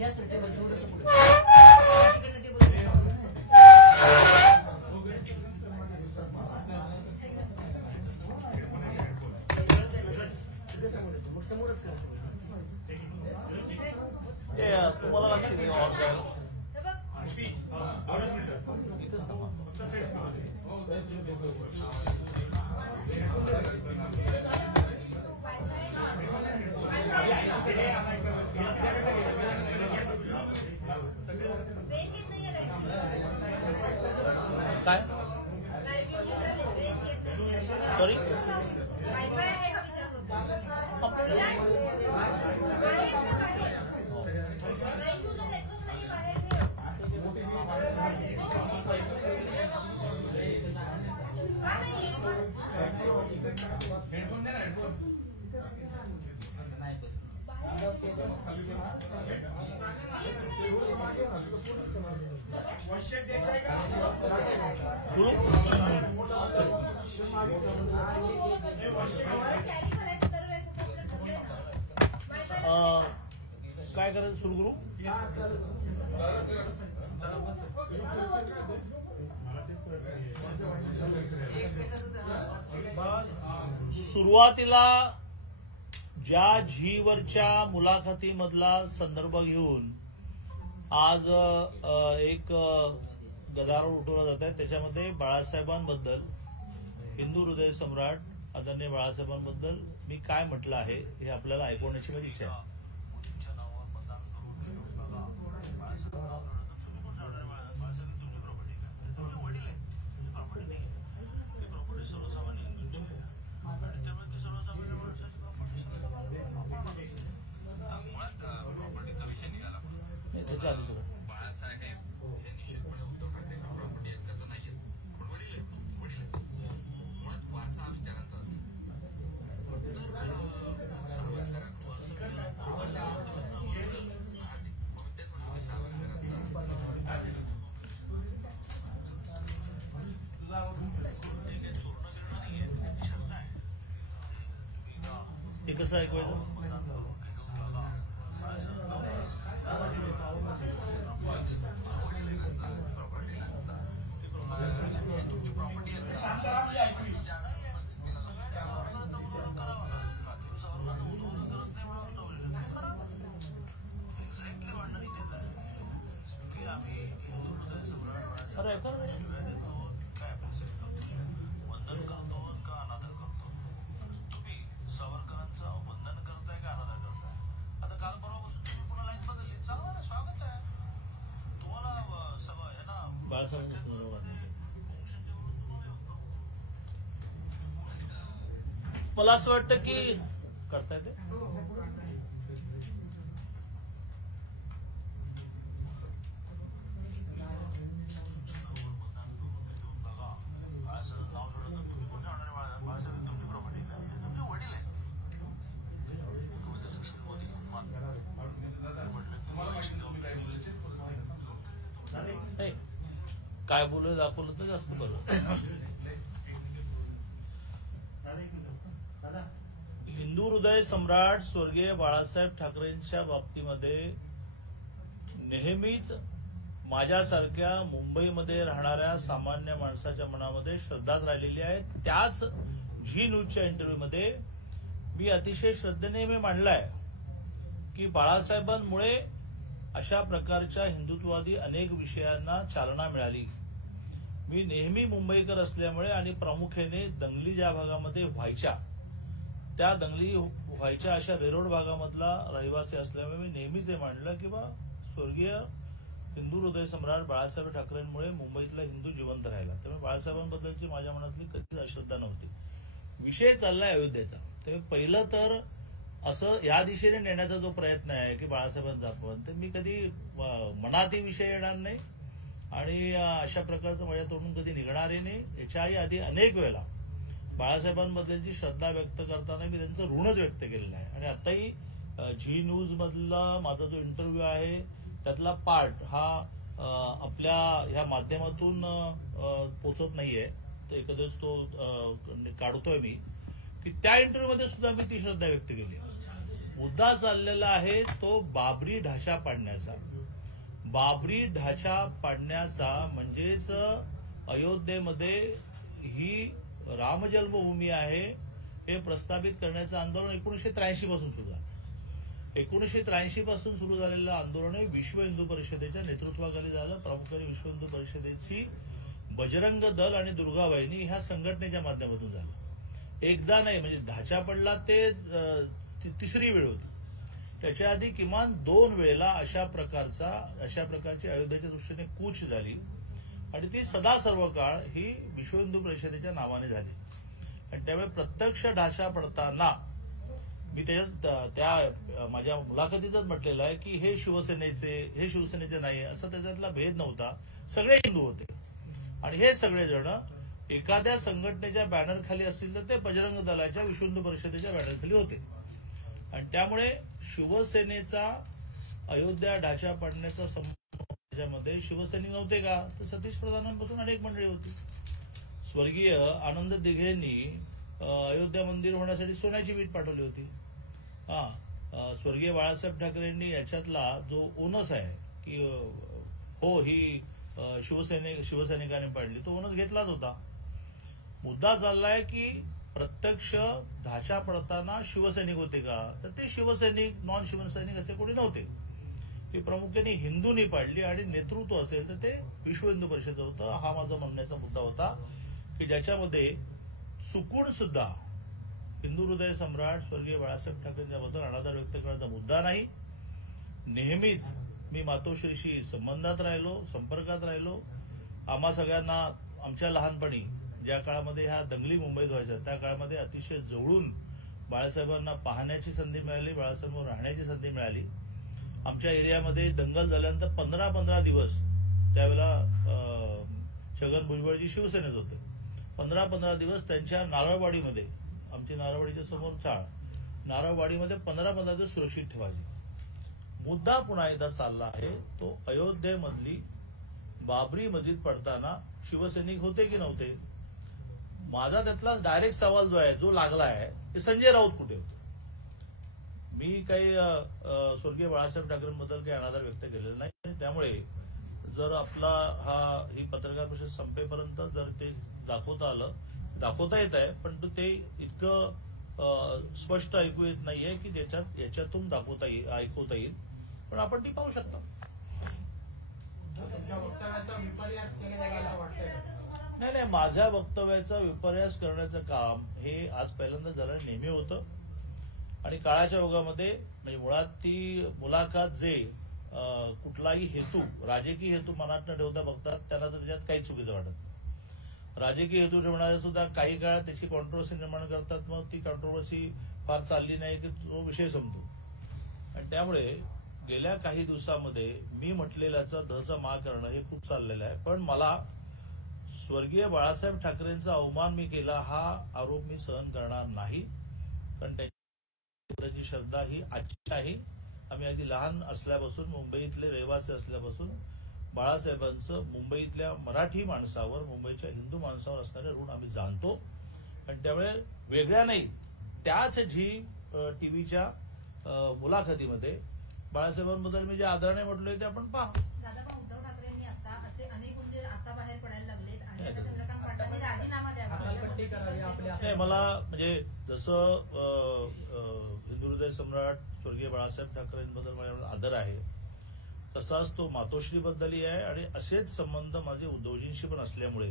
Gas table थोडंसं मग समोरच करा. तुम्हाला लक्ष द्या इथंच काय सॉरी काय करायचं सुरू करू. सुरुवातीला ज्या झीवरच्या मुलाखतीमधला संदर्भ घेऊन आज एक गदारोळ उठवला जात आहे, त्याच्यामध्ये बाळासाहेबांबद्दल, हिंदू हृदय सम्राट आदरणीय बाळासाहेबांबद्दल मी काय म्हटलं आहे हे आपल्याला ऐकवण्याची माझी इच्छा आहे. हे कसं ऐकवायचं. अरे वंदन करतो का अनादर करतो. तुम्ही सावरकरांचं वंदन करताय का अनादर करताय. आता काल परवापासून तुम्ही पुन्हा लाईन बदलली. चांगलं ना, स्वागत आहे तुम्हाला. मला असं वाटतं की करताय ते काय बोलू दाखवलं तर जास्त बरं. हिंदू हृदय सम्राट स्वर्गीय बाळासाहेब ठाकरेंच्या बाबतीमध्ये नेहमीच माझ्यासारख्या मुंबईमध्ये राहणाऱ्या सामान्य माणसाच्या मनामध्ये श्रद्धाच राहिलेली आहे. त्याच झी न्यूजच्या इंटरव्ह्यूमध्ये मी अतिशय श्रद्धेने मी मांडलाय की बाळासाहेबांमुळे अशा प्रकारच्या हिंदुत्ववादी अनेक विषयांना चालना मिळाली. मी नेहमी मुंबईकर असल्यामुळे आणि प्रामुख्याने दंगली ज्या भागामध्ये व्हायच्या त्या दंगली व्हायच्या अशा रेरोड भागामधला रहिवासी असल्यामुळे मी नेहमीच हे मांडलं की बा स्वर्गीय हिंदू हृदय सम्राट बाळासाहेब ठाकरेंमुळे मुंबईतला हिंदू जिवंत राहिला. त्यामुळे बाळासाहेबांबद्दलची माझ्या मनातली कधीच अश्रद्धा नव्हती. विषय चाललाय अयोध्येचा. त्यामुळे पहिलं तर असं या दिशेने नेण्याचा जो प्रयत्न आहे की बाळासाहेबांचा आपण, तर मी कधी मनातही विषय येणार नाही आणि अशा प्रकारचं माझ्या तोंडून कधी निघणारही नाही. याच्याही आधी अनेक वेळेला बाळासाहेबांबद्दलची श्रद्धा व्यक्त करताना मी त्यांचं ऋणच व्यक्त केलेलं आहे. आणि आताही झी न्यूज मधला माझा जो इंटरव्ह्यू आहे त्यातला पार्ट हा आपल्या ह्या माध्यमातून पोचत नाहीये, तर एकदाच तो काढतोय मी की त्या इंटरव्ह्यू मध्ये सुद्धा मी ती श्रद्धा व्यक्त केली. मुद्दा चाललेला आहे तो बाबरी ढाचा पाडण्याचा. बाबरी ढाचा पाडण्याचा म्हणजेच अयोध्येमध्ये ही रामजन्मभूमी आहे हे प्रस्थापित करण्याचं आंदोलन 1983 पासून सुरू झालं. 1983 पासून सुरू झालेलं आंदोलन हे विश्व हिंदू परिषदेच्या नेतृत्वाखाली झालं. प्रामुख्याने विश्व हिंदू परिषदेची बजरंग दल आणि दुर्गाबाईंनी ह्या संघटनेच्या माध्यमातून झालं. एकदा नाही, म्हणजे ढाचा पडला ते तिसरी वेळ होती. त्याच्या आधी किमान 2 वेळेला अशा प्रकारची अयोध्येच्या दृष्टीने कूच झाली आणि ती सदा सर्व काळ ही विश्व हिंदू परिषदेच्या नावाने झाली. आणि त्यामुळे प्रत्यक्ष ढाचा पडताना मी त्याच्यात त्या माझ्या मुलाखतीतच म्हटलेलं आहे की हे शिवसेनेचे नाही असं त्याच्यातला भेद नव्हता. सगळे हिंदू होते आणि हे सगळेजण एखाद्या संघटनेच्या बॅनर खाली असतील तर ते बजरंग दलाच्या विश्व हिंदू परिषदेच्या बॅनर खाली होते. आणि त्यामुळे शिवसेनेचा अयोध्या ढाचा पाडण्याचा संबंध त्याच्यामध्ये शिवसैनिक नव्हते का, तर सतीश प्रधानांपासून अनेक मंडळी होती. स्वर्गीय आनंद दिघेंनी अयोध्या मंदिर होण्यासाठी सोन्याची वीट पाठवली होती. स्वर्गीय बाळासाहेब ठाकरेंनी याच्यातला जो ओनस आहे की हो ही शिवसैनिकांनी पाडली, तो ओनस घेतलाच होता. मुद्दा चाललाय की प्रत्यक्ष ढाचा पडताना शिवसैनिक होते का, तर ते शिवसैनिक नॉन शिवसैनिक असे कोणी नव्हते. ही प्रामुख्याने हिंदूंनी पाडली आणि नेतृत्व असेल तर ते विश्व हिंदू परिषद होतं. हा माझा म्हणण्याचा मुद्दा होता की ज्याच्यामध्ये चुकून सुद्धा हिंदू हृदय सम्राट स्वर्गीय बाळासाहेब ठाकरेंच्याबद्दल अनादर व्यक्त करण्याचा मुद्दा नाही. नेहमीच मी मातोश्रीशी संबंधात राहिलो, संपर्कात राहिलो. आम्हा सगळ्यांना आमच्या लहानपणी ज्या काळामध्ये ह्या दंगली मुंबईत व्हायच्या त्या काळामध्ये अतिशय जवळून बाळासाहेबांना पाहण्याची संधी मिळाली, बाळासाहेबांवर राहण्याची संधी मिळाली. आमच्या एरियामध्ये दंगल झाल्यानंतर 15 दिवस त्यावेळेला छगन भुजबळजी शिवसेनेत होते. 15 दिवस त्यांच्या नारळवाडीमध्ये, आमची नारळवाडीच्या समोर चाळ, नारळवाडीमध्ये 15 दिवस सुरक्षित ठेवायचे. मुद्दा पुन्हा एकदा चालला आहे तो अयोध्येमधली बाबरी मस्जिद पडताना शिवसैनिक होते की नव्हते. माझा त्यातला डायरेक्ट सवाल जो आहे, जो लागला आहे, ते संजय राऊत कुठे होते. मी काही स्वर्गीय बाळासाहेब ठाकरेंबद्दल काही अनादर व्यक्त केलेला नाही. त्यामुळे जर आपला ही पत्रकार परिषद संपेपर्यंत जर ते दाखवता येत आहे, पण ते इतकं स्पष्ट ऐकू येत नाहीये की याच्यातून ऐकवता येईल, पण आपण ती पाहू शकता. नाही, माझ्या वक्तव्याचा विपर्यास करण्याचं काम हे आज पहिल्यांदा झालं, नेहमी होतं. आणि काळाच्या ओघामध्ये म्हणजे मुळात ती मुलाखत जे कुठलाही हेतू, राजकीय हेतू मनात न ठेवता बघतात त्यांना तर त्याच्यात काही चुकीचं वाटत नाही. राजकीय हेतू ठेवणारे सुद्धा काही काळ त्याची कॉन्ट्रोवर्सी निर्माण करतात. मग ती कॉन्ट्रोवर्सी फार चालली नाही की तो विषय संपतो. आणि त्यामुळे गेल्या काही दिवसामध्ये मी म्हटलेल्याचा धचा मा करणं हे खूप चाललेलं आहे. पण मला स्वर्गीय बाळासाहेब ठाकरेंचा अवमान मी केला हा आरोप मी सहन करणार नाही. कारण त्याची श्रद्धा ही आजची आहे. आम्ही अगदी लहान असल्यापासून, मुंबईतले रहिवासी असल्यापासून बाळासाहेबांचं मुंबईतल्या मराठी माणसावर, मुंबईच्या हिंदू माणसावर असणारे ऋण आम्ही जाणतो. आणि त्यामुळे वेगळ्या नाही, त्याच जी टीव्हीच्या मुलाखतीमध्ये बाळासाहेबांबद्दल मी जे आदराने म्हटलोय ते आपण पहा. उद्धव ठाकरेंनी आता असे अनेक उंदीर आता बाहेर पडायला लागलेत आणि आता चंद्रकांत पाटलांनी राजीनामा द्यावा. नाही, मला म्हणजे जसं हिंदू हृदय सम्राट स्वर्गीय बाळासाहेब ठाकरेंबद्दल माझ्याकडे आदर आहे, तसाच तो मातोश्रीबद्दलही आहे. आणि असेच संबंध माझे उद्धवजींशी पण असल्यामुळे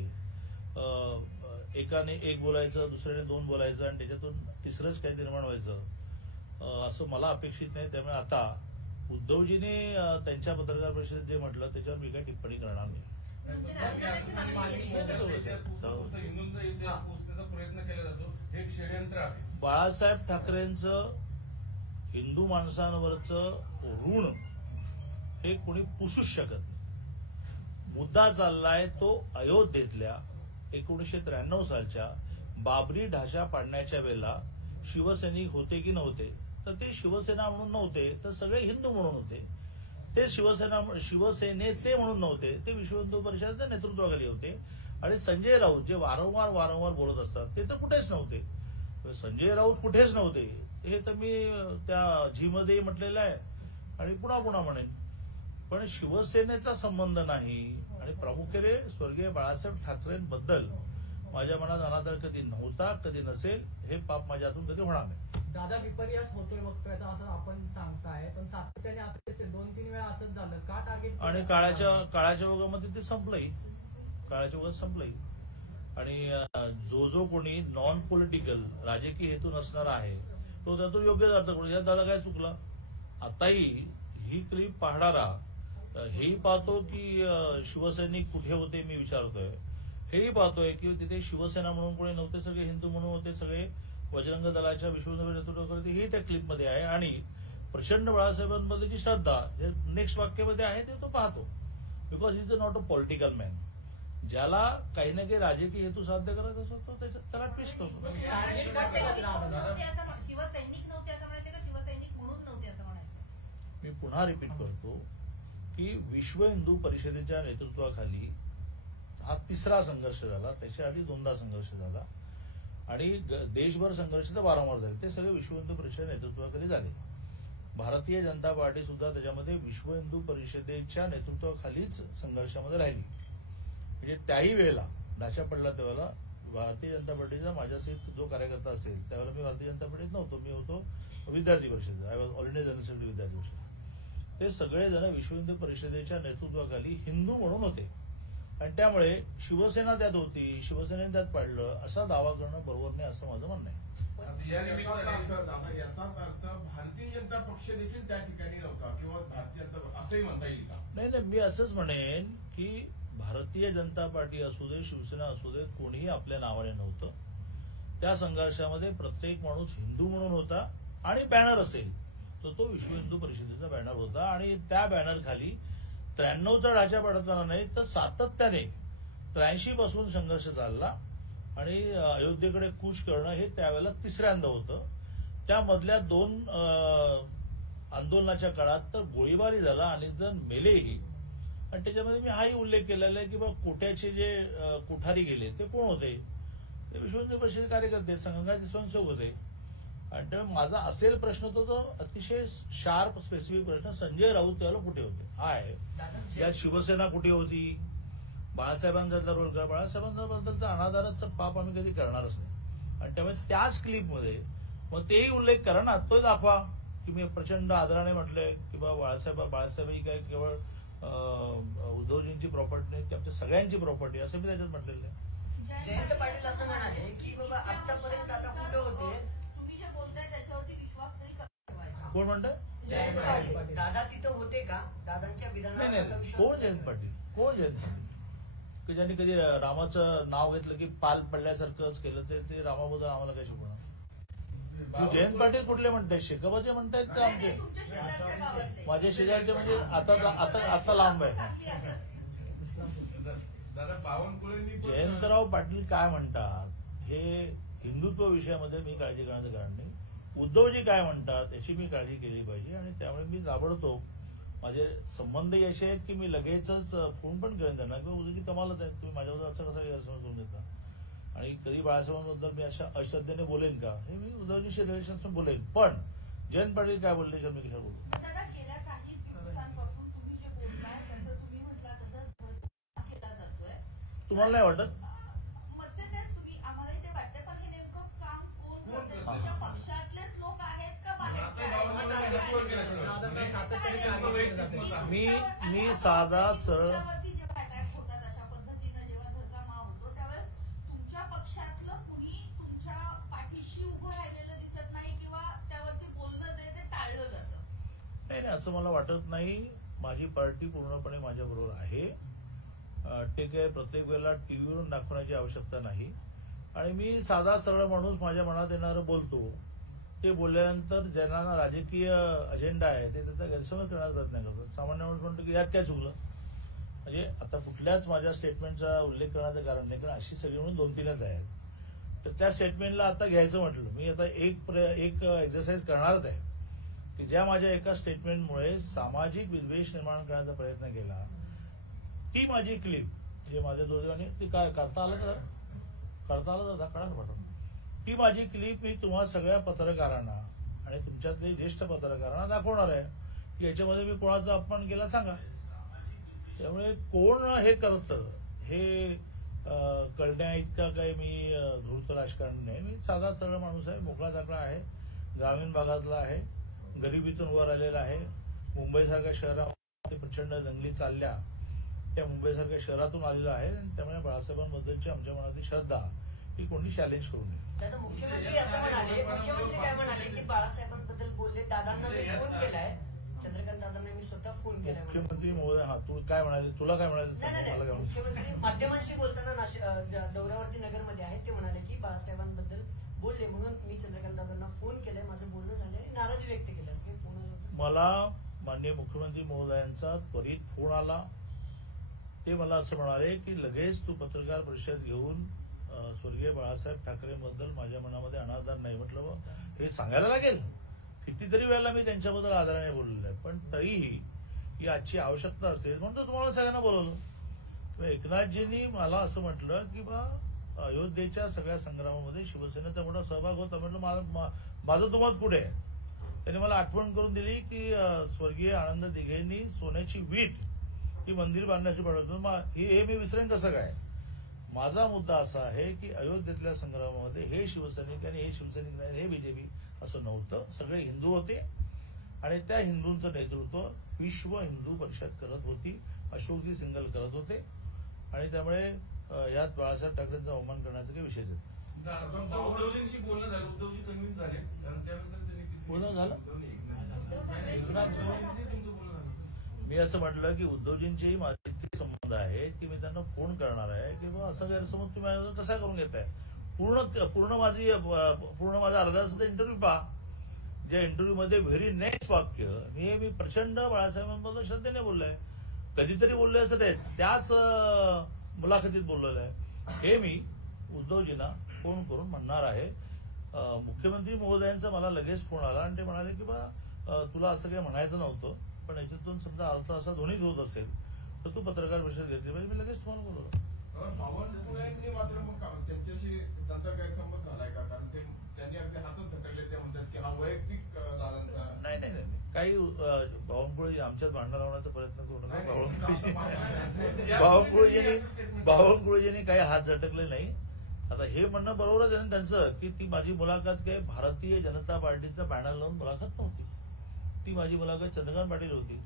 एकाने एक बोलायचं, दुसऱ्याने 2 बोलायचं आणि त्याच्यातून तिसरंच काही निर्माण व्हायचं असं मला अपेक्षित नाही. त्यामुळे आता उद्धवजींनी त्यांच्या पत्रकार परिषदेत जे म्हटलं त्याच्यावर मी काही टिप्पणी करणार नाही. प्रयत्न केला जातो, एक षडयंत्र आहे. बाळासाहेब ठाकरेंचं हिंदू माणसांवरचं ऋण हे कोणी पुसूच शकत नाही. मुद्दा चाललाय तो अयोध्येतल्या 1993 सालच्या बाबरी ढाचा पाडण्याच्या वेळेला शिवसैनिक होते की नव्हते, तर ते शिवसेना म्हणून नव्हते, तर सगळे हिंदू म्हणून होते. ते शिवसेनेचे म्हणून नव्हते, ते विश्व हिंदू परिषदेच्या नेतृत्वाखाली होते. आणि संजय राऊत जे वारंवार बोलत असतात ते तर कुठेच नव्हते. संजय राऊत कुठेच नव्हते, हे तर मी त्या झीमध्ये म्हटलेलं आहे आणि पुन्हा पुन्हा म्हणेन. पण शिवसेनेचा संबंध नाही आणि प्रामुख्याने स्वर्गीय बाळासाहेब ठाकरेंबद्दल माझ्या मनात अनादर कधी नव्हता, कधी नसेल. हे पाप माझ्या हातून कधी होणार नाही. दादा विपर्यास होतोय वक्तव्याचा असं आपण सांगताय, पण सातत्याने असं 2-3 वेळा असंच झालं का? टार्गेट आणि काळाच्या ओघामध्ये ते संपलंही, काळाच्या ओघात संपलंही. आणि जो कोणी नॉन पॉलिटिकल राजकीय हेतू नसणार आहे तो त्यातून योग्य अर्थ करू. यात दादा काय चुकला? आताही ही क्लिप पाहणारा हेही पाहतो की शिवसैनिक कुठे होते मी विचारतोय, हेही पाहतोय की तिथे शिवसेना म्हणून कोणी नव्हते, सगळे हिंदू म्हणून होते, सगळे बजरंग दलाच्या विश्वहिंदू नेतृत्व करते, ही त्या क्लिपमध्ये आहे. आणि प्रचंड बाळासाहेबांबद्दलची श्रद्धा जे नेक्स्ट वाक्यामध्ये आहे ते तो पाहतो. Because is not a political man. ज्याला काही ना काही राजकीय हेतू साध्य करायचा असतो त्याला ट्विस्ट करतो. शिवसैनिक नव्हते असं म्हणायचं का शिवसैनिक म्हणून नव्हते असं म्हणायचं? मी पुन्हा रिपीट करतो की विश्व हिंदू परिषदेच्या नेतृत्वाखाली हा तिसरा संघर्ष झाला. त्याच्या आधी 2दा संघर्ष झाला आणि देशभर संघर्ष तर वारंवार झाले. ते सगळे विश्व हिंदू परिषदेच्या नेतृत्वाखाली झाले. भारतीय जनता पार्टी सुद्धा त्याच्यामध्ये विश्व हिंदू परिषदेच्या नेतृत्वाखालीच संघर्षामध्ये राहिली. म्हणजे त्याही वेळेला ढाचा पडला त्यावेळेला भारतीय जनता पार्टीचा माझ्यासहित जो कार्यकर्ता असेल त्यावेळेला मी भारतीय जनता पार्टीत नव्हतो, मी होतो विद्यार्थी परिषद. I was all India general secretary विद्यार्थी परिषद. ते सगळेजण विश्व हिंदू परिषदेच्या नेतृत्वाखाली हिंदू म्हणून होते आणि त्यामुळे शिवसेना त्यात होती, शिवसेनेने त्यात पाडलं असा दावा करणं बरोबर नाही असं माझं म्हणणं आहे. याचाच अर्थ भारतीय जनता पक्ष देखील त्या ठिकाणी नव्हता किंवा भारतीय जनता असंही म्हणता येईल का? नाही, मी असंच म्हणेन की भारतीय जनता पार्टी असू दे, शिवसेना असू दे, कोणीही आपल्या नावाने नव्हतं. त्या संघर्षामध्ये प्रत्येक माणूस हिंदू म्हणून होता आणि बॅनर असेल तर तो विश्व हिंदू परिषदेचा बॅनर होता. आणि त्या बॅनर खाली 93चा ढाचा पडताना नाही तर सातत्याने 83 पासून संघर्ष चालला आणि अयोध्येकडे कूच करणं हे त्यावेळेला तिसऱ्यांदा होतं. त्यामधल्या 2 आंदोलनाच्या काळात तर गोळीबारी झाला, अनेक जण मेलेही. आणि त्याच्यामध्ये मी हाही उल्लेख केलेला आहे की बा कोट्याचे जे कोठारी गेले ते कोण होते? ते विश्व हिंदू परिषदेचे कार्यकर्ते, संघाचे स्वयंसेवक होते. आणि त्यामुळे माझा असेल प्रश्न तो अतिशय शार्प स्पेसिफिक प्रश्न, संजय राऊत त्यावेळेला कुठे होते हा आहे. त्यात शिवसेना कुठे होती? बाळासाहेबांचा रोल काय? बाळासाहेबांबद्दलचा अनादराचा पाप आम्ही कधी करणारच नाही. आणि त्यामुळे त्याच क्लिपमध्ये मग तेही उल्लेख करा ना, तो दाखवा की मी प्रचंड आदराने म्हटलंय की बा बाळासाहेब ही काय केवळ उद्धवजींची प्रॉपर्टी नाही, ती आमच्या सगळ्यांची प्रॉपर्टी असं मी त्याच्यात म्हटलेलं आहे. जयंत पाटील असं म्हणाले की बाबा आतापर्यंत दादा कुठे होते? तुम्ही जे बोलताय त्याच्यावरती विश्वास तरी ठेवायचा. कोण म्हणतंय? जयंत पाटील दादा तिथं होते का? दादांच्या नाही, विधानावर कोण जयंत पाटील? की ज्यांनी कधी रामाचं नाव घेतलं की पाल पडल्यासारखंच केलं ते रामाबद्दल आम्हाला काय शिकवणार? तू जयंत पाटील कुठले म्हणताय? शेकाबाचे म्हणतायत का आमचे? तुमच्या शेजारच्या गावातले. माझे शेजारचे म्हणजे आता लांब आहे. साक्षी असं. दादा बावनकुळेंनी जयंतराव पाटील काय म्हणतात हे हिंदुत्व विषयामध्ये मी काळजी करण्याचं कारण नाही. उद्धवजी काय म्हणतात याची मी काळजी केली पाहिजे. आणि त्यामुळे मी ताबडतोब माझे संबंधही असे आहेत की मी लगेचच फोन पण करेन त्यांना किंवा उद्धवजी कमालच आहे, तुम्ही माझ्याबद्दल असं कसा गैरसमज करून देता. आणि कधी बाळासाहेबांबद्दल मी अशा अश्रद्धेने बोलेन का? हे मी उद्धवजीशी रिलेशन बोलेन. पण जयंत पाटील काय बोलले मी कशा बोलू? दादा गेल्या काही दिवसांपासून तुम्ही जे बोलताय त्याचं तुम्ही म्हटला तसं केला जातोय. तुम्हाला नाही वाटत? मध्येच तुम्ही आम्हालाही ते वाटतंय, पण हे नेमकं काम कोण करतंय? करतंय? तुमच्या पक्षातलेच लोक आहेत का बाहेरचे मी साधा सरळ तुमच्यावरती जेव्हा अटॅक होतात अशा पद्धतीनं, जेव्हा धजा मा होतो त्यावेळेस तुमच्या पक्षातलं कुणी तुमच्या पाठीशी उभं राहिलेलं दिसत नाही किंवा त्यावरती बोलणं जे ते टाळलं जातं. नाही, असं मला वाटत नाही. माझी पार्टी पूर्णपणे माझ्याबरोबर आहे. ते काय प्रत्येक वेळेला टीव्हीवरून दाखवण्याची आवश्यकता नाही. आणि मी साधा सरळ माणूस माझ्या मनात येणारं बोलतो. ते बोलल्यानंतर ज्यांना राजकीय अजेंडा आहे ते त्याचा गैरसमज करण्याचा प्रयत्न करतात. सामान्य माणूस म्हणतो की यात काय चुकलं? म्हणजे आता कुठल्याच माझ्या स्टेटमेंटचा उल्लेख करण्याचं कारण नाही, कारण अशी सगळी म्हणून 2-3च आहेत. तर त्या स्टेटमेंटला आता घ्यायचं म्हटलं मी आता एक एक्सरसाइज करणारच आहे की ज्या माझ्या एका स्टेटमेंटमुळे सामाजिक विद्वेष निर्माण करण्याचा प्रयत्न केला, ती माझी क्लिप जे माझ्या दुर्दैवाने ती काय करता आलं तर काढा पाठवून ती माझी क्लिप मी तुम्हा सगळ्या पत्रकारांना आणि तुमच्यातले ज्येष्ठ पत्रकारांना दाखवणार आहे की याच्यामध्ये मी कोणाचा अपमान केला सांगा. त्यामुळे कोण हे करतं हे कळण्या इतका काही मी धूर्त राजकारण नाही. मी साधा सरळ माणूस आहे, मोकळा चाकळा आहे, ग्रामीण भागातला आहे, गरिबीतून वर आलेला आहे. मुंबईसारख्या शहरामध्ये प्रचंड दंगली चालल्या त्या मुंबईसारख्या शहरातून आलेला आहे. त्यामुळे बाळासाहेबांबद्दलची आमच्या मनातली श्रद्धा ही कोणी चॅलेंज करू नये. दादा मुख्यमंत्री असं म्हणाले, मुख्यमंत्री काय म्हणाले की बाळासाहेबांबद्दल बोलले, दादांना मी फोन केलाय, चंद्रकांत दादांना मी स्वतः फोन केलाय. मुख्यमंत्री महोदय, हा तू काय म्हणाले, तुला काय म्हणाले? नाही, मुख्यमंत्री माध्यमांशी बोलताना दौऱ्यावरती नगरमध्ये आहेत, ते म्हणाले की बाळासाहेबांबद्दल बोलले म्हणून मी चंद्रकांत दादांना फोन केलाय, माझं बोलणं झालंय, नाराजी व्यक्त केली असं फोन. मला माननीय मुख्यमंत्री महोदयांचा त्वरित फोन आला. ते मला असं म्हणाले की लगेच तू पत्रकार परिषद घेऊन स्वर्गीय बाळासाहेब ठाकरेंबद्दल माझ्या मनामध्ये अनादर नाही. म्हटलं हे सांगायला लागेल, कितीतरी वेळेला मी त्यांच्याबद्दल आदराने बोललेलो आहे, पण तरीही ही आजची आवश्यकता असेल म्हणून तुम्हाला सगळ्यांना बोलवलं. एकनाथजींनी मला असं म्हटलं की बा अयोध्येच्या सगळ्या संग्रामामध्ये शिवसेनेचा मोठा सहभाग होता. म्हटलं माझं तो मत कुठे आहे? त्यांनी मला आठवण करून दिली की स्वर्गीय आनंद दिघेंनी सोन्याची वीट ही मंदिर बांधण्याची पाठवतो. हे मी विसरेन कसं काय? माझा मुद्दा असा आहे की अयोध्येतल्या संग्रामामध्ये हे शिवसैनिक आणि हे शिवसैनिक नाही, हे बीजेपी असं नव्हतं. सगळे हिंदू होते आणि त्या हिंदूंचं नेतृत्व विश्व हिंदू परिषद करत होती, अशोकजी सिंगल करत होते. आणि त्यामुळे यात बाळासाहेब ठाकरेंचा अवमान करण्याचा काही विषय नाही. उद्धवजींशी बोलणं झालं, उद्धवजी कन्व्हिन्स झाले, त्यानंतर त्यांनी बोलणं झालं. तुमचं बोलणं झालं. मी असं म्हटलं की उद्धवजींचेही माझे इतके संबंध आहेत की मी त्यांना फोन करणार आहे की बाबा असं गैरसमज तुम्ही माझ्यावर कसा करून घेताय. पूर्ण माझा अर्धा तासाचा इंटरव्ह्यू पहा. ज्या इंटरव्ह्यू मध्ये व्हेरी नेक्स्ट वाक्य मी प्रचंड बाळासाहेबांबद्दल श्रद्धेने बोललोय, कधीतरी बोललोय असं नाही, त्याच मुलाखतीत बोललेलं आहे. हे मी उद्धवजींना फोन करून म्हणणार आहे. मुख्यमंत्री महोदयांचा मला लगेच फोन आला आणि ते म्हणाले की बा तुला असं काही म्हणायचं नव्हतं, पण याच्यातून समजा अर्थ असा ध्वनीत होत असेल तर तू पत्रकार परिषद घेतली पाहिजे. मी लगेच फोन बोलवलं. बावनकुळेंनी मात्र मग त्यांच्याशी त्यांचा गैरसमज झालाय का? कारण त्यांनी अगदी हातच धकलले, ते म्हणतात की हा वैयक्तिक दादांचा. नाही काही बावनकुळे आमच्यात भांडण लावण्याचा प्रयत्न करू नका. बावनकुळेजींनी काही हात झटकले नाही. आता हे म्हणणं बरोबरच आहे त्यांचं की ती माझी मुलाखत काही भारतीय जनता पार्टीचा बॅनर लावून मुलाखत नव्हती. ती माझी मुलाखत चंद्रकांत पाटील होती.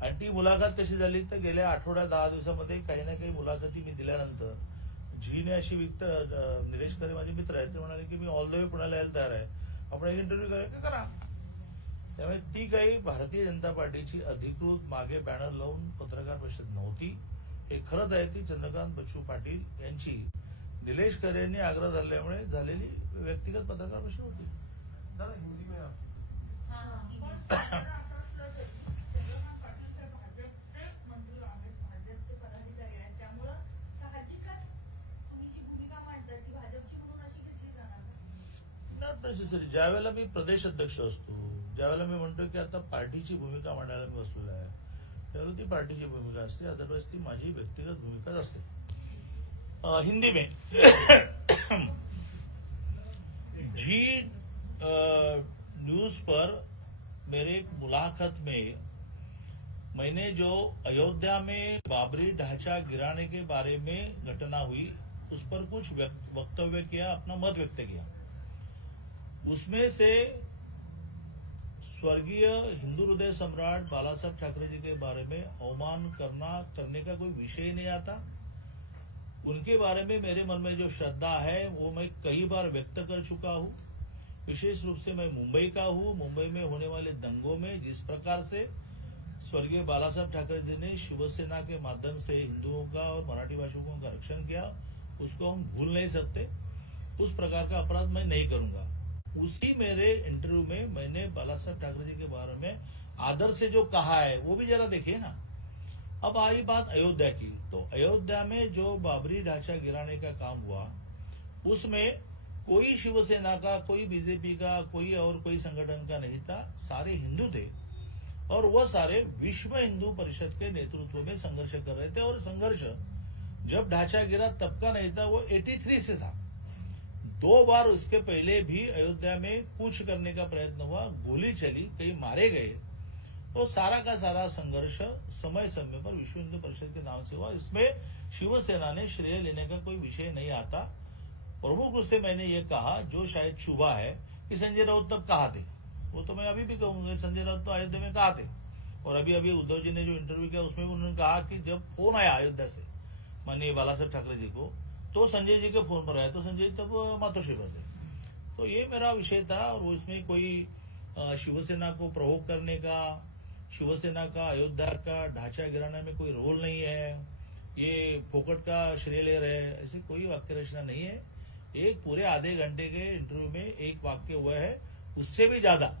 आणि ती मुलाखत कशी झाली तर गेल्या आठवड्यात 10 दिवसामध्ये काही ना काही मुलाखती मी दिल्यानंतर झीने अशी निलेश खरे माझे मित्र आहेत, ते म्हणाले की मी ऑल द वे पुण्याला यायला तयार आहे, आपण एक इंटरव्ह्यू करा. त्यामुळे ती काही भारतीय जनता पार्टीची अधिकृत मागे बॅनर लावून पत्रकार परिषद नव्हती. हे खरंच आहे ती चंद्रकांत बच्चू पाटील यांची निलेश खरे यांनी आग्रह धरल्यामुळे झालेली व्यक्तिगत पत्रकार परिषद होती. दादा हिंदी में नॉट नेसेसरी. ज्यावेळेला मी प्रदेश अध्यक्ष असतो, ज्यावेळेला मी म्हणतो की आता पार्टीची भूमिका मांडायला मी बसलेलो आहे, त्यावेळेला ती पार्टीची भूमिका असते, अदरवाइज ती माझी व्यक्तिगत भूमिका असते. हिंदी में जी न्यूज पर मेरे एक मुलाकात में मैंने जो अयोध्या में बाबरी ढांचा गिराने के बारे में घटना हुई उस पर कुछ वक्तव्य किया, अपना मत व्यक्त किया. उसमें से स्वर्गीय हिंदू हृदय सम्राट बालासाहेब ठाकरे जी के बारे में अवमान करने का कोई विषय नहीं आता. उनके बारे में मेरे मन में जो श्रद्धा है वो मैं कई बार व्यक्त कर चुका हूं. विशेष रूप से मैं मुंबई का हूं. मुंबई में होने वाले दंगों में जिस प्रकार से स्वर्गीय बालासाहेब ठाकरे जी ने शिवसेना के माध्यम से हिंदुओं का और मराठी भाषिकों का रक्षण किया, उसको हम भूल नहीं सकते. उस प्रकार का अपराध मैं नहीं करूंगा. उसी मेरे इंटरव्यू में मैंने बालासाहेब ठाकरे जी के बारे में आदर से जो कहा है वो भी जरा देखिए ना. अब आई बात अयोध्या की, तो अयोध्या में जो बाबरी ढांचा गिराने का काम हुआ उसमें कोई शिवसेना का, कोई बीजेपी का, कोई और कोई संगठन का नहीं था. सारे हिंदू थे और वो सारे विश्व हिंदू परिषद के नेतृत्व में संघर्ष कर रहे थे. और संघर्ष जब ढांचा गिरा तब का नहीं था, वो 83 से था. 2 बार उसके पहले भी अयोध्या में कूच करने का प्रयत्न हुआ, गोली चली, कई मारे गए। तो सारा का सारा संघर्ष समय समय पर विश्व हिंदू परिषद के नाम से हुआ। इसमें शिवसेना ने श्रेय लेने का कोई विषय नहीं आता। प्रमुख रूप से मैंने ये कहा, जो शायद छुपा है कि संजय राउत तब कहा थे, वो तो मैं अभी भी कहूंगा, संजय राउत तो अयोध्या में कहा थे। और अभी अभी उद्धव जी ने जो इंटरव्यू किया उसमें भी उन्होंने कहा कि जब फोन आया अयोध्या से माननीय बाला साहब ठाकरे जी को, तो संजय जी के फोन पर आया, तो संजय तब मातोश्री पर थे। तो ये मेरा विषय था। और वो इसमें कोई शिवसेना को प्रवोक करने का, शिवसेना का अयोध्या का ढांचा गिराने में कोई रोल नहीं है, ये फोकट का श्रेय ले रहे हैं, ऐसी कोई वाक्य रचना नहीं है। एक पूरे आधे घंटे के इंटरव्यू में एक वाक्य हुआ है, उससे भी ज्यादा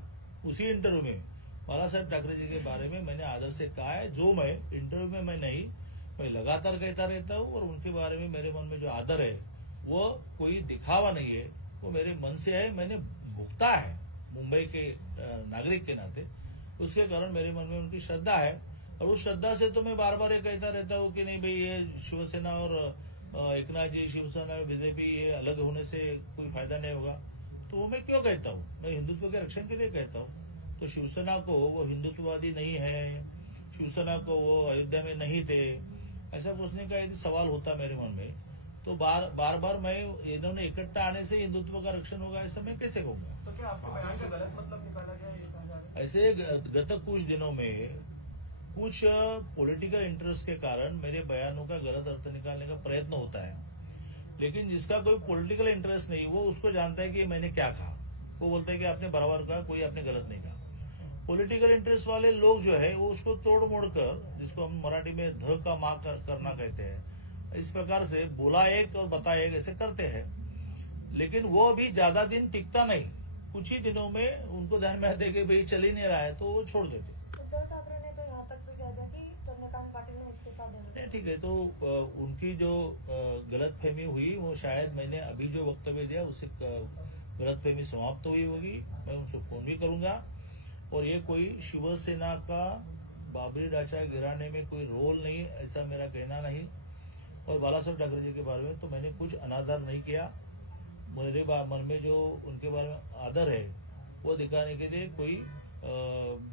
उसी इंटरव्यू में बाला साहब ठाकरे जी के बारे में मैंने आदर से कहा है, जो मैं इंटरव्यू में मैं नहीं, मैं लगातार कहता रहता हूँ। और उनके बारे में मेरे मन में जो आदर है वो कोई दिखावा नहीं है, वो मेरे मन से है, मैंने भुगता है मुंबई के नागरिक के नाते, उसके कारण मेरे मन में उनकी श्रद्धा है। और उस श्रद्धा से तो मैं बार बार ये कहता रहता हूँ कि नहीं भाई, ये शिवसेना और एकनाथ जी, शिवसेना और बीजेपी, ये अलग होने से कोई फायदा नहीं होगा। तो वो मैं क्यों कहता हूँ, मैं हिंदुत्व के रक्षण के लिए कहता हूँ। तो शिवसेना को वो हिंदुत्ववादी नहीं है, शिवसेना को वो अयोध्या में नहीं थे, ऐसा पूछने का यदि सवाल होता मेरे मन में, तो बार बार मैं इन्होंने इकट्ठा आने से हिंदुत्व का रक्षण होगा ऐसा मैं कैसे कहूंगा। तो क्या आपके बयान का गलत मतलब निकाला गया, ये कहा जा रहा है? ऐसे गत कुछ दिनों में कुछ पॉलिटिकल इंटरेस्ट के कारण मेरे बयानों का गलत अर्थ निकालने का प्रयत्न होता है। लेकिन जिसका कोई पॉलिटिकल इंटरेस्ट नहीं, वो उसको जानता है कि मैंने क्या कहा, वो बोलता है कि आपने बराबर कहा, कोई आपने गलत नहीं कहा। पॉलिटिकल इंटरेस्ट वाले लोग जो है वो उसको तोड़ मोड़ कर, जिसको हम मराठी में ध का मां करना कहते हैं, इस प्रकार से बोला एक और बता एक ऐसे करते हैं। लेकिन वो अभी ज्यादा दिन टिकता नहीं, कुछ ही दिनों में उनको ध्यान में आते कि भाई चल ही नहीं रहा है, तो वो छोड़ देते। उद्धव ठाकरे ने तो यहाँ तक भी कह दिया कि चंद्रकांत पाटिल ने इस्तीफा देना। नहीं, ठीक है। तो उनकी जो गलतफहमी हुई, वो शायद मैंने अभी जो वक्तव्य दिया उससे गलतफहमी समाप्त हुई होगी। मैं उनसे फोन भी करूंगा। और ये कोई शिवसेना का बाबरी ढांचा गिराने में कोई रोल नहीं, ऐसा मेरा कहना नहीं। और बाला साहब ठाकरे जी के बारे में तो मैंने कुछ अनादर नहीं किया। मेरे मन में जो उनके बारे में आदर है वो दिखाने के लिए कोई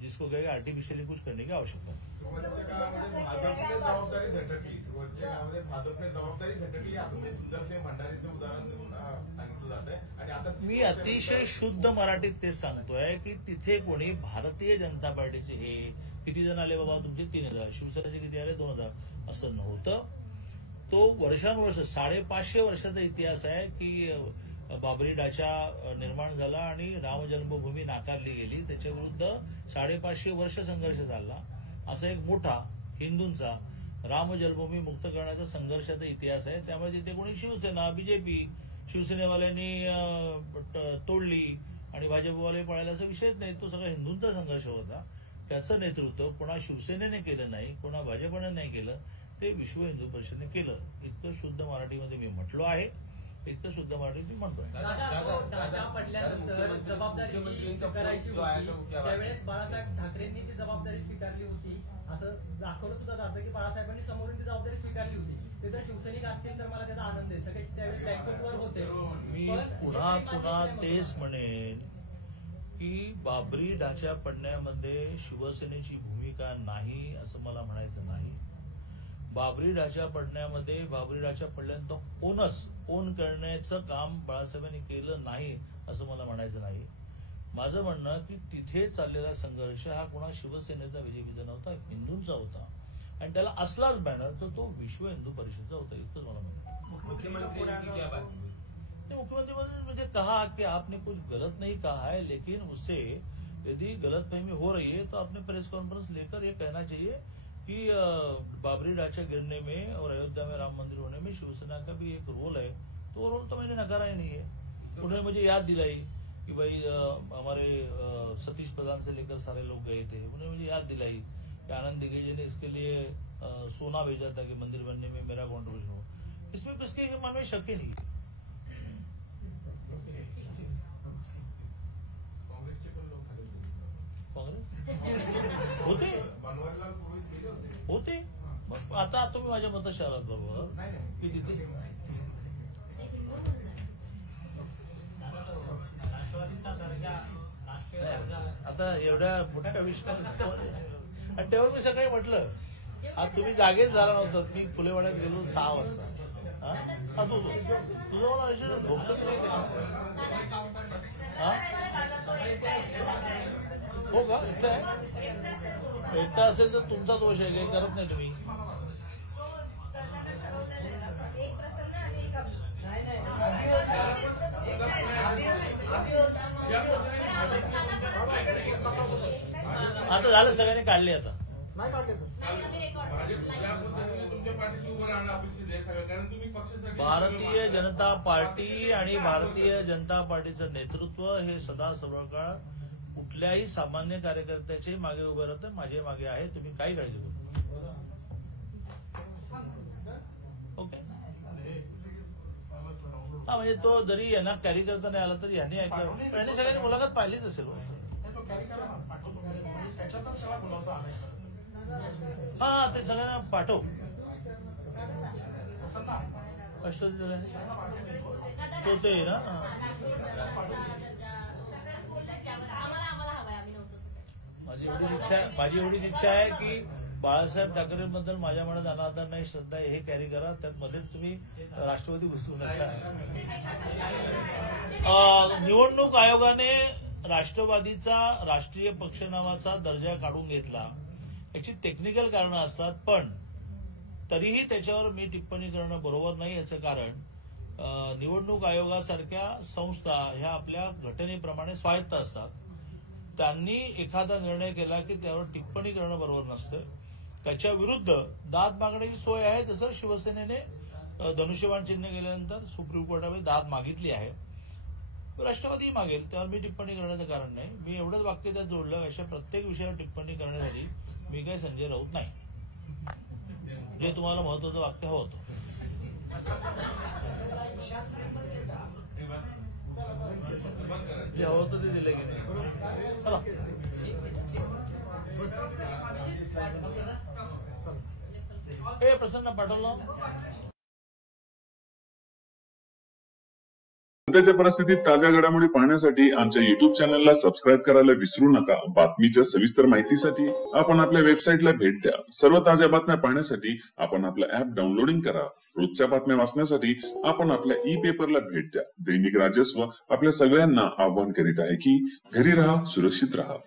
जिसको कहेगा आर्टिफिशियली कुछ करने की आवश्यकता नहीं। सुरुवातीच्या काळामध्ये भाजपने जबाबदारी झटकली, सुरुवातीच्या काळामध्ये भाजपने जबाबदारी झटकली असं म्हणजे सुंदरसिंह भंडारीचं उदाहरण देऊन सांगितलं जात आहे। आणि आता मी अतिशय शुद्ध मराठीत ते सांगतोय की तिथे कोणी भारतीय जनता पार्टीचे हे किती जण आले बाबा तुमचे 3000, शिवसेनेचे किती आले 2000 असं नव्हतं। तो वर्षानुवर्ष 550 वर्षाचा इतिहास आहे की बाबरी ढाचा निर्माण झाला आणि राम जन्मभूमी नाकारली गेली, त्याच्या विरुद्ध 550 वर्ष संघर्ष झाला। असा एक मोठा हिंदूंचा राम जन्मभूमी मुक्त करण्याचा संघर्षाचा इतिहास आहे। त्यामुळे तिथे कोणी शिवसेना, बीजेपी, शिवसेनेवाल्यांनी तोडली आणि भाजपवाले पळायला असा विषयच नाही। तो सगळा हिंदूंचा संघर्ष होता। त्याचं नेतृत्व कोणा शिवसेनेने केलं नाही, कोणा भाजपने नाही केलं, ते विश्व हिंदू परिषदेने केलं। इतकं शुद्ध मराठीमध्ये मी म्हटलो आहे, इतकं शुद्ध मराठीत मी म्हणतोय। ढाचा पडल्यानंतर जबाबदारी स्वीकारायची होती, त्यावेळेस बाळासाहेब ठाकरेंनी ती जबाबदारी स्वीकारली होती असं दाखवलं सुद्धा जातं की बाळासाहेबांनी समोरून ती जबाबदारी स्वीकारली होती। ते तर शिवसैनिक असतील तर मला त्याचा आनंद आहे, सगळे त्यावेळेस बँकवर होते। मी पुन्हा तेच म्हणेन की बाबरी ढाचा पडण्यामध्ये शिवसेनेची भूमिका नाही असं मला म्हणायचं नाही। बाबरी ढाचा पडण्यामध्ये, बाबरी ढाचा पडल्यानंतर ओन करण्याचं काम बाळासाहेबांनी केलं नाही असं मला म्हणायचं नाही। माझं म्हणणं की तिथे चाललेला संघर्ष हा कोणा शिवसेनेचा, बीजेपीचा नव्हता, हिंदूंचा होता। आणि त्याला असलाच बॅनर तर तो विश्व हिंदू परिषदचा होता, इतकंच मला म्हणणं। मुख्यमंत्री की क्या बात हुई? मुख्यमंत्री मुझे कहा कि आपने कुछ गलत नहीं कहा है, लेकिन उससे यदि गलतफहमी हो रही है तो आपने प्रेस कॉन्फ्रेंस लेकर ये कहना चाहिए कि बाबरी ढांचा गिरने में और अयोध्या में राम मंदिर होने में शिवसेना का भी एक रोल है। तो वो रोल तो मैंने नकारा ही नहीं है। उन्होंने मुझे याद दिलाई कि भाई हमारे सतीश प्रधान से लेकर सारे लोग गए थे। उन्होंने मुझे याद दिलाई कि आनंद दिग्विजय ने इसके लिए सोना भेजा था कि मंदिर बनने में मेरा कॉन्ट्रीब्यूशन हो। इसमें किसके मन में शक ही नहीं। काँग्रेसचे पण लोक खाली काँग्रेस होते बनवारीलाल पुरोहित गेले होते। होते। मग आता तुम्ही माझ्या मत शहरात बरोबर की तिथे राष्ट्रवादीचा दर्जा राष्ट्रीय दर्जा आता एवढ्या मोठ्या विषयावर आणि तेव्हा मी सकाळी म्हटलं आज तुम्ही जागेच झाला नव्हतं. मी फुलेवाड्यात गेलो 6 वाजता. हा तू तुझं मला विषय झोपतं की नाही कशा हो का एकटा आहे? एकटा असेल तर तुमचा दोष आहे. काही करत नाही तुम्ही. आता झालं सगळ्यांनी काढली आता. भाजप ज्या पद्धतीने तुमच्या पाठीशी उभं राहणं अपेक्षित आहे सगळं, कारण तुम्ही पक्षासाठी भारतीय जनता पार्टी आणि भारतीय जनता पार्टीचं नेतृत्व हे सदा सर्व काळ कुठल्याही सामान्य कार्यकर्त्याचे मागे उभे राहतं. माझे मागे आहे. तुम्ही काही काळजी करू नका. ओके. हा म्हणजे तो जरी यांना कॅरी करता नाही आला तरी यांनी ऐकलं. पण यांनी सगळ्यांनी मुलाखत पाहिलीच असेल. हा ते सगळ्यांना पाठव. तो ते ना माझी एवढीच इच्छा आहे की बाळासाहेब ठाकरेंबद्दल माझ्या मनात अनादर नाही, श्रद्धा आहे, हे कॅरी करा. त्यात मध्ये तुम्ही राष्ट्रवादी घुसू नका. निवडणूक आयोगाने राष्ट्रवादीचा राष्ट्रीय पक्ष नावाचा दर्जा काढून घेतला. याची टेक्निकल कारणं असतात, पण तरीही त्याच्यावर मी टिप्पणी करणं बरोबर नाही. याचं कारण निवडणूक आयोगासारख्या संस्था ह्या आपल्या घटनेप्रमाणे स्वायत्त असतात. त्यांनी एखादा निर्णय केला की त्यावर टिप्पणी करणं बरोबर नसतं. त्याच्या विरुद्ध दाद मागण्याची सोय आहे. जसं शिवसेनेने धनुष्यबाण चिन्ह गेल्यानंतर सुप्रीम कोर्टामध्ये दाद मागितली आहे. राष्ट्रवादी मागेल, त्यावर मी टिप्पणी करण्याचं कारण नाही. मी एवढंच वाक्य त्यात जोडलं, अशा प्रत्येक विषयावर टिप्पणी करण्यासाठी मी काही संजय राऊत नाही. जे तुम्हाला महत्वाचं वाक्य हवं होतं. जे हवं होतं ते दिलं की नाही. चला हे प्रसन्न पाठवलं. सध्याच्या परिस्थितीत ताज्या घडामोडी पाहण्यासाठी आमच्या युट्यूब चॅनलला सबस्क्राईब करायला विसरू नका. बातमीच्या सविस्तर माहितीसाठी आपण आपल्या वेबसाईटला भेट द्या. सर्व ताज्या बातम्या पाहण्यासाठी आपण आपलं ऍप डाउनलोडिंग करा. रोजच्या बातम्या वाचण्यासाठी आपण आपल्या ई पेपरला भेट द्या. दैनिक राजस्व आपल्या सगळ्यांना आवाहन करीत आहे की घरी राहा, सुरक्षित राहा.